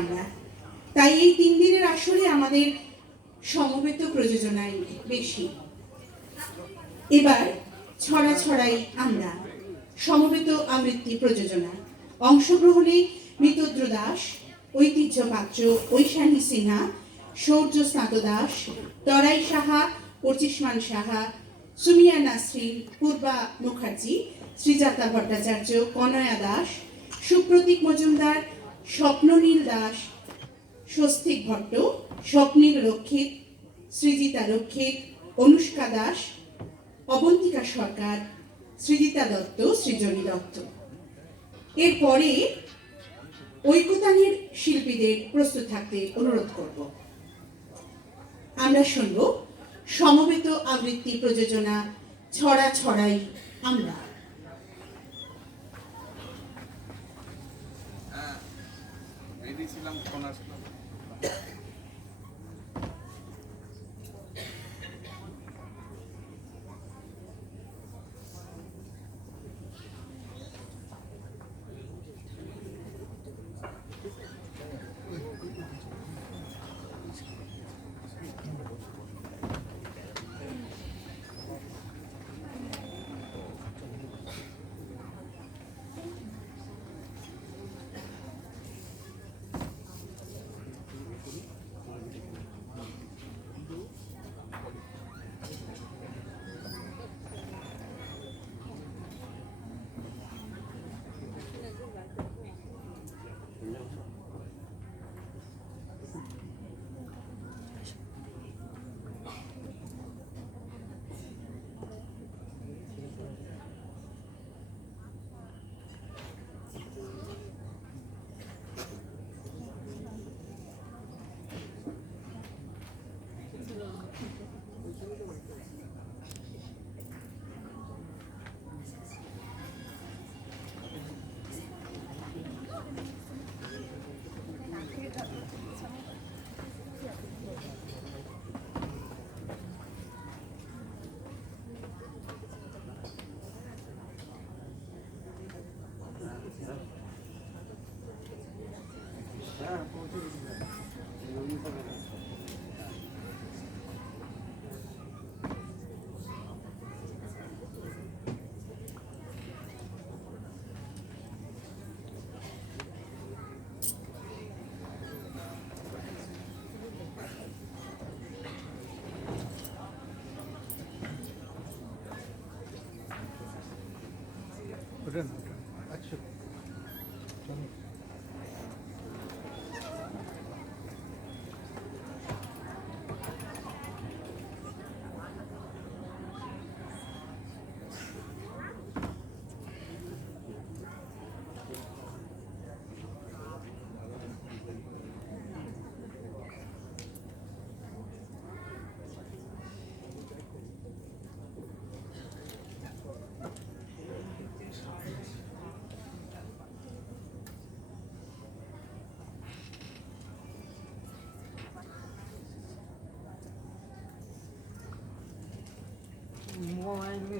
আমরা। তাই এই তিন দিনের আসরে আমাদের সমবেত প্রযোজনাই বেশি। এবার ছড়া ছড়াই আমরা সমবেত আবৃত্তি প্রযোজনা। অংশগ্রহণে মিতদ্র দাস ঐতিহ্য পাত্র ঐশানী সিনহা, সৌর্য স্নাত দাস, তরাই সাহা পঁচিশমান সাহা, সুমিয়া নাসরিন, পূর্বা মুখার্জি, শ্রীজাতা ভট্টাচার্য, কনয়া দাস, সুপ্রতীক মজুমদার স্বপ্ননীল দাস, স্বস্তিক ভট্ট, স্বপ্নীল রক্ষিত, সৃজিতা রক্ষিত, অনুষ্কা দাস, অবন্তিকা সরকার, সৃজিতা দত্ত, সৃজনী দত্ত। এরপরে ঐকতানের শিল্পীদের প্রস্তুত থাকতে অনুরোধ করব। আমরা শুনব সমবেত আবৃত্তি প্রযোজনা ছড়া ছড়াই আমরা। রেডি ছিলাম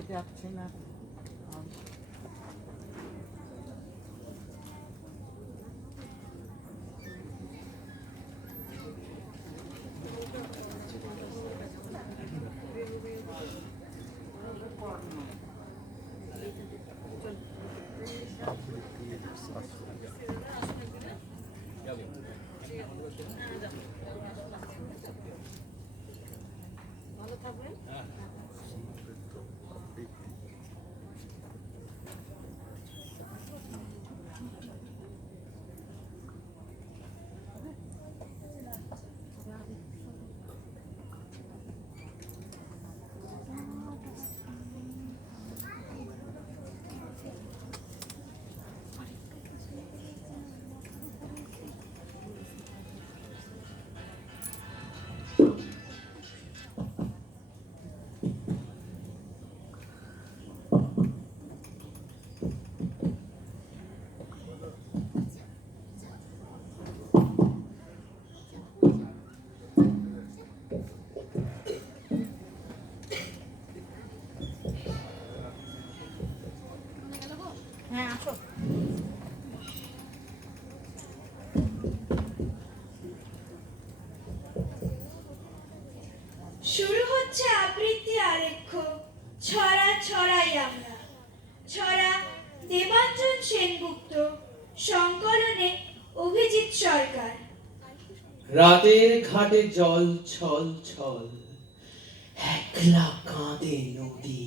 যাচ্ছে না। সরকার। রাতের ঘাটে জল ছল ছল, একলা কাঁদে নদী।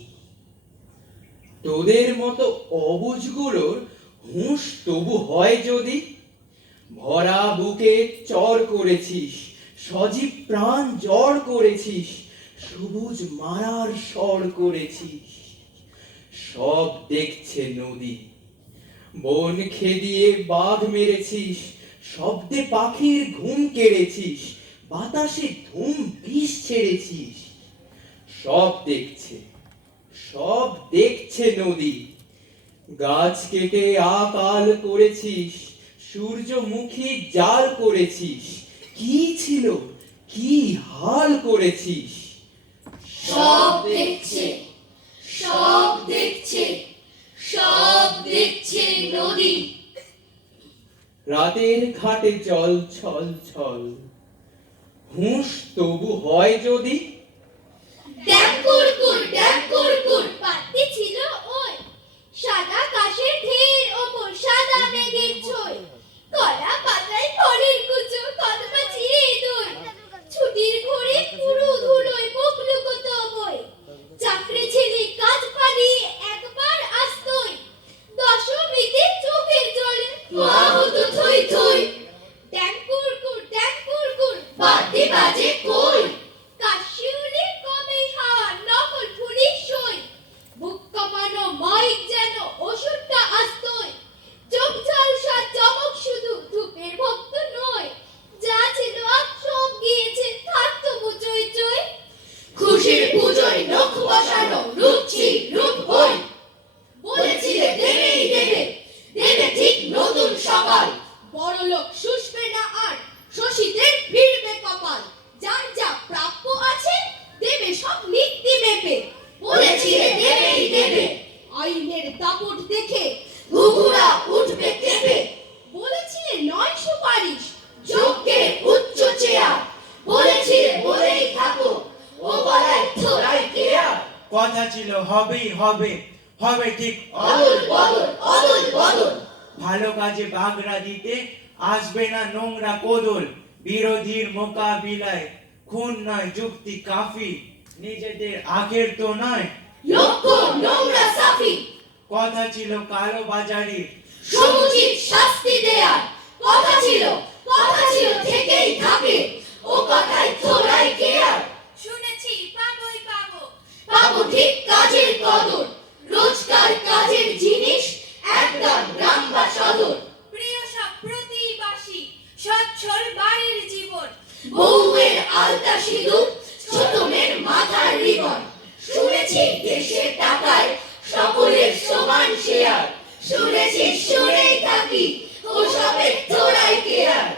তোদের মতো অবুজগুলোর হুঁশ তবু হয় যদি? ভরা বুকে চর করেছিস, সজীব প্রাণ জড় করেছিস, সবুজ মারার স্বর করেছিস। সব দেখছে নদী। বন খেদিয়ে বাঘ মেরেছিস শব্দে পাখির ঘুম কেড়েছিস, বাতাসে ধুম বিষ ছেড়েছিস। সব দেখছে সব দেখছে নদী। গাছ কেটে আকাল করেছিস, সূর্যমুখী জাল করেছিস। কি ছিল, কি হাল করেছিস? সব দেখছে সব দেখছে সব দেখছে নদী। রাতের ঘাটে জল ছল ছল। হুঁশ তবু হয় যদি দেবে মেপে বলেছিলে দেবেই দেবে। আইনের দাপট দেখে ঘুঘুরা উঠবে কেঁপে। বলেছিলে নয় সুপারিশ যজ্ঞের উচ্চ চেয়ার। বলেছিলে বলেই থাকো ও গলায় থোড়াই কেয়ার। কথা ছিল হবেই হবে হবে ঠিক অদল বদল অদল বদল। ভালো কাজে বাগড়া দিতে আসবে না নোংরা কোদল। বিরোধীর মোকাবিলায় খুন নয় যুক্তি কাফি। নিজেদের আগের তো নয়। লক্ষ্য নোংরা সাফি। কথা ছিল কালো বাজারি। সমুচিত শাস্তি দেয়ার। কথা ছিল কথা ছিল থেকেই থাকে। ও থোড়াই কেয়ার। শুনেছি পাবই পাবো। পাবো ঠিক কাজের কদর। রোজকার কাজের জিনিস একদম গ্রাম বা সদর। প্রিয় সব প্রতিবাসী সচ্ছল বাড়ির জীবন। বউয়ের আলতা সিঁদুর মেয়ের মাথার রিবন। শুনেছি দেশের টাকায় সকলের সমান শেয়ার শুনেছি শুনেই থাকি ও সবের থোড়াই কেয়ার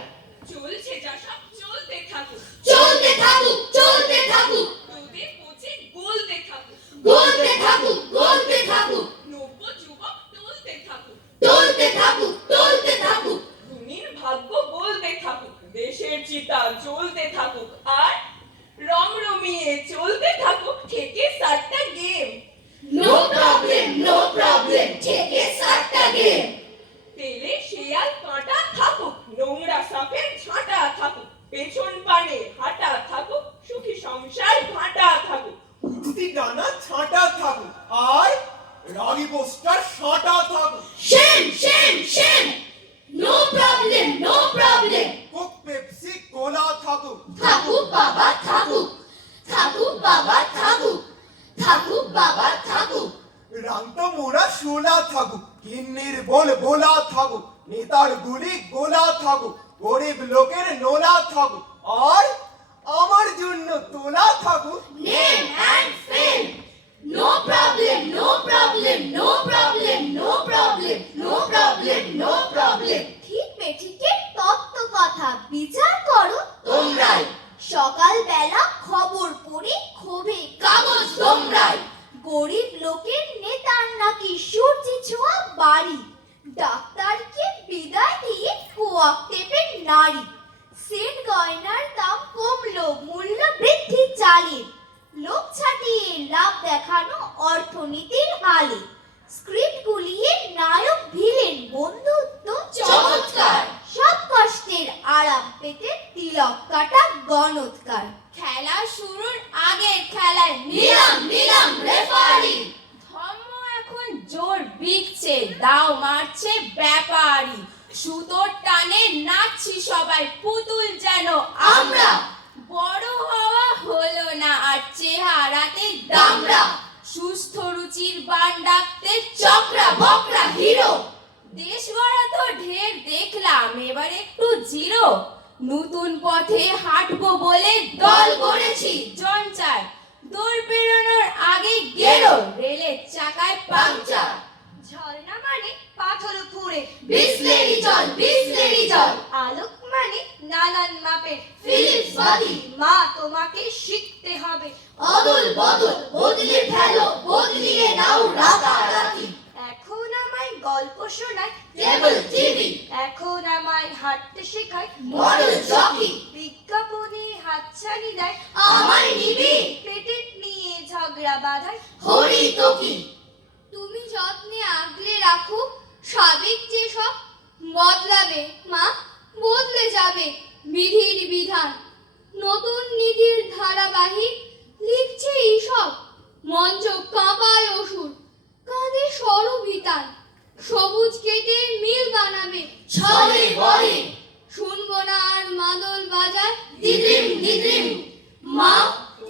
চলছে যা সব চলতে থাকুক চলতে থাকুক চলতে থাকুক রোদে পচে গলতে থাকুক গলতে থাকুক গলতে থাকুক নব্য যুবক টলতে থাকুক টলতে থাকুক টলতে থাকুক ধুনির ভাগ্য বলতে থাকুক দেশের চিতা জ্বলতে থাকুক আর রং রমিয়ে চলতে থাকুক থেকে সাতটা game no problem no problem থেকে সাতটা গেম তেলে শেয়াল কাঁটা থাকুক নোংরা সাপের ঝাঁটা থাকুক পেছন পানে হাঁটা থাকুক সুখী সংসার ঘাটা থাকুক উঠতি ডানা ছাঁটা থাকুক আর রাগি পোস্টার সাঁটা থাকুক shame shame shame no problem no problem Coke Pepsi cola থাকুক থাকুক বাবা থাকুক থাকুক বাবা থাকুক থাকুক বাবা থাকুক রাংটা মোড়া শোলা থাকুক বল বোলা থাকুক নেতার গুলি গোলা থাকুক গরিব লোকের নোলা থাকুক আর আমার জন্য তোলা থাকুক name and fame no problem no problem no problem no problem no problem no problem ঠিক বেঠিকের তত্ত্ব কথা বিচার করো তোমরাই। সকালবেলা খবর পড়ে ক্ষোভে কাগজ তোমরাই। গরিব লোকের নেতার নাকি সূর্যি ছোঁয়া বাড়ি? ডাক্তারকে বিদায় দিয়ে কোয়াক টেপের নারী। সেট গয়নার দাম কমলো, মূল্য বৃদ্ধি চালের লোক ছাটিয়ে লাভ দেখানো অর্থনীতির হালে স্ক্রিপ্ট গুলিয়ে নায়ক ভিলেন, বন্ধুত্ব চমৎকার। সব কষ্টের আরাম পেতে তিলক কাটা গণৎকার। খেলা শুরুর আগের খেলায় নিলাম নিলাম রেফারি জোর বিকছে, দাও মারছে ব্যাপারী সুতোর টানে নাচছি সবাই, পুতুল যেন আমরা। বড় হওয়া হলো না আর চেহারাতে দামড়া। সুস্থ রুচির বান চক্রা বকরা হিরো দেশ গড়া তো ঢের দেখলাম, এবার একটু জিরো নতুন পথে হাঁটবো বলে দল করেছি জঞ্চার দৌড় বেরোনোর আগে গেল রেলের চাকায় পাংচার ঝর্ণা মানে পাথর পুড়ে বিসলেরি জল, বিসলেরি জল। আলোক মানে নানান মাপের। ফিলিপস বাতি। মা তোমাকে শিখতে হবে। অদল বদল বদলে ফেলো বদলিয়ে নাও রাতারাতি। এখন আমায় গল্প শোনায় কেবল টিভি। এখন আমায় হাঁটতে শেখায় মডেল জকি। বিজ্ঞাপনে হাতছানি দেয়। আমার নিবি? পেটেন্ট নিয়ে ঝগড়া বাঁধায়। হরি তো কি? তুমি যত্নে আগলে রাখো সাবেক যেসব বদলাবে মা বদলে যাবে বিধির বিধান নতুন নীতির ধারাবাহিক লিখছে এইসব মঞ্চ কাঁপায় অসুর কাঁধে সরবিতান সবুজ কেটে মিল বানাবে ছলে বলে শুনব না আর মাদল বাজায় দিদিম দিদিম মা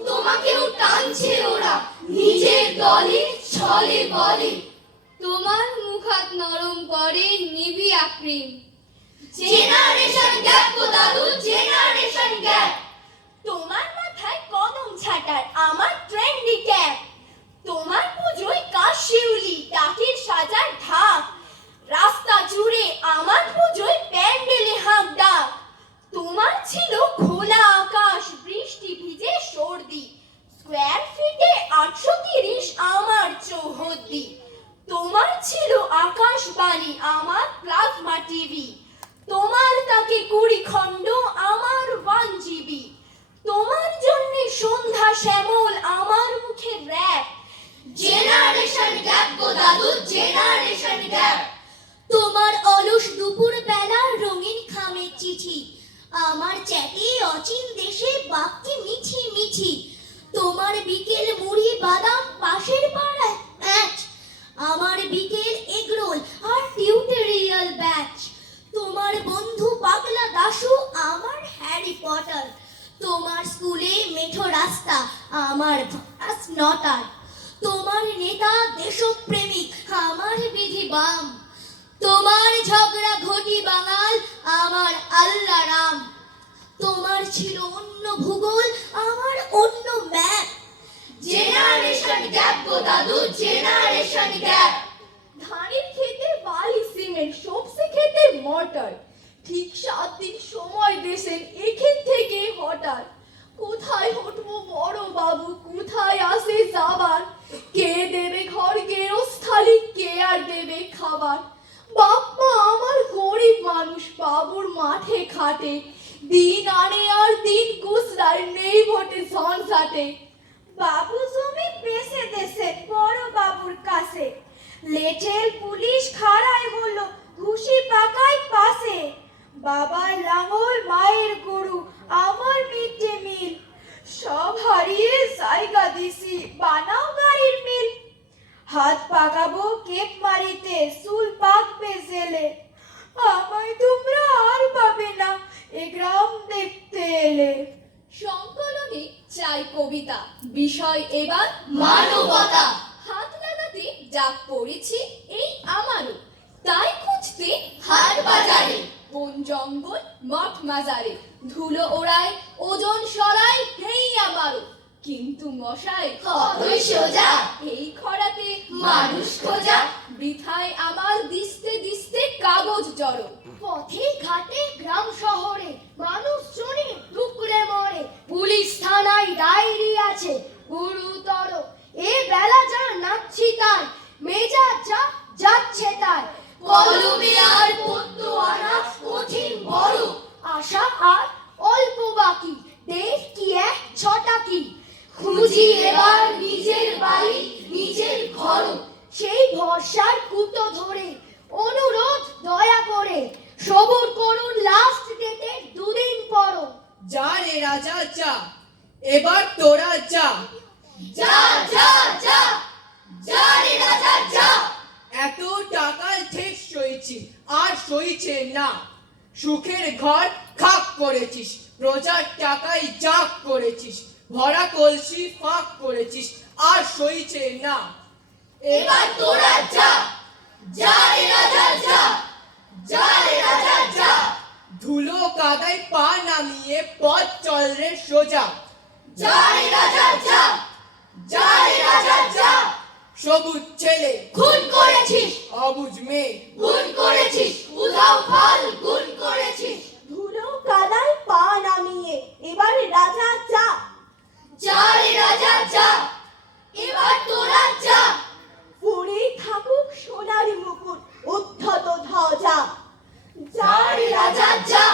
তোমাকেও টানছে ওরা নিজের দলে ছলে বলে তোমার মুখাত নরম করে নিবিয়া ক্রিম জেনারেশন গ্যাপ গো দাদু জেনারেশন গ্যাপ তোমার মাথায় কদম ছাটার আমার ট্রেন্ডি ক্যাপ তোমার পুজোয় কাশিউলি টাকির সাজার ঢাক রাস্তা জুড়ে আমার পুজোয় প্যান্ডেলে হাঁক ডাক তোমার ছিল খোলা আকাশ বৃষ্টি ভিজে সর্দি স্কোয়ার ফিটে আটশো তিরিশ আমার চৌহদ্দি তোমার ছিল আকাশবাণী আমার প্লাজমা টিভি। তোমার তাকে কুড়ি খণ্ড আমার ওয়ান জিবি তোমার জন্য সন্ধ্যা শ্যামল আমার মুখে র‍্যাপ। জেনারেশন গ্যাপ গো দাদু, জেনারেশন গ্যাপ। তোমার অলস দুপুর বেলা রঙিন খামের চিঠি। আমার চ্যাটে অচিন দেশে বাক্যে মিছি মিছি তোমার বিকেল মুড়ি বাদাম পাশের পাড়ায় আমার বিকেল এগরোল আর টিউটোরিয়াল ব্যাচ। তোমার বন্ধু পাগলা দাশু আমার হ্যারি পটার। তোমার স্কুলে মেঠো রাস্তা আমার ভাস নটার। তোমার নেতা দেশপ্রেমিক আমার বিধি বাম। তোমার ঝগড়া ঘটি বাঙাল আমার আল্লাহ রাম। তোমার ছিল অন্য ভূগোল, আমার অন্য ম্যাপ। জেনারেশন গ্যাপ গো দাদু, জেনারেশন গ্যাপ। ধানের খেতে বালি, সিমেন্ট সবসে খেতে মটর। ঠিক সাত দিন সময় দেশের এখান থেকে হঠাৎ। কোথায় হটবো বড় বাবু, কোথায় আসে যাবার? কে দেবে ঘর গেরস্থালি কে আর দেবে খাবার? বাপ্পা আমার গরিব মানুষ, বাবুর মাঠে খাটে। দিন আনে আর দিন গুসরার নেই ভোটে ঝনঝাটে বাবু জমি বেসে দেশে বড় বাবুর কাছে। লেটেল পুলিশ খাড়াই হলো, ঘুষি পাকায় পাশে। বাবার লাঙল মায়ের গরু, আমার মিড ডে মিল। সব হারিয়ে জায়গা দিছি, বানাও গাড়ির মিল। হাত পাকাবো কেক মারিতে, চুল পাকবে জেলে। আমায় তোমরা আর পাবে না, এ গ্রাম দেখতে এলে। সংকলনে চাই কবিতা বিষয় এবার মানবতা। হাত লাগাতে ডাক পড়েছে এই আমারও তাই খুঁজতে হাট বাজারে। বন জঙ্গল, মঠ মাজারে ধুলো ওড়ায় ওজন সরাই হেই আমারও কিন্তু মশাই কতই সোজা। এই খরাতে মানুষ খোঁজা। বৃথায় আমার দিস্তে দিস্তে কাগজ জড়ো পথে ঘাটে গ্রাম শহরে মানুষ জনে টুকরে মরে পুলিশ থানায় ডায়েরি আছে গুরুতর এ বেলা যা নাচছি তাই মেজা যা যাচ্ছে তাই কলমে আর পদ্য আনা কঠিন বড় আশা আর অল্প বাকি দেশ কি এক ছটা কি খুঁজি এবার নিজের বাড়ি নিজের ঘর সেই ভরসার কুতো ধরে অনুরোধ দয়া করে সবুর করুন লাস্ট ডেটে দুদিন পর যা রে রাজা যা। এবার তোরা যা। যা যা যা। যা রে রাজা যা। এত টাকা ঠিক সইছি আর সইছে না। সুখের ঘর খাক করেছিস প্রজার টাকায় জাগ করেছিস ভরা কলসি ফাঁক করেছিস আর সইছে না। এবার তোরা যা যা রে যা। যা রে রাজা যা। ধুলো কাদায় পা নামিয়ে পথ চল রে সোজা। সবুজ ছেলে খুন করেছিস। অবুজ মেয়ে। গুণ করেছিস। উধাও ফাল গুণ করেছিস। ধুলো কাদায় পা নামিয়ে এবারে রাজা যা। যা রাজা যা। এবার তোরা যা। পড়ে থাকুক সোনার মুখ উদ্ধত ধ্বজা। যার রাজা যা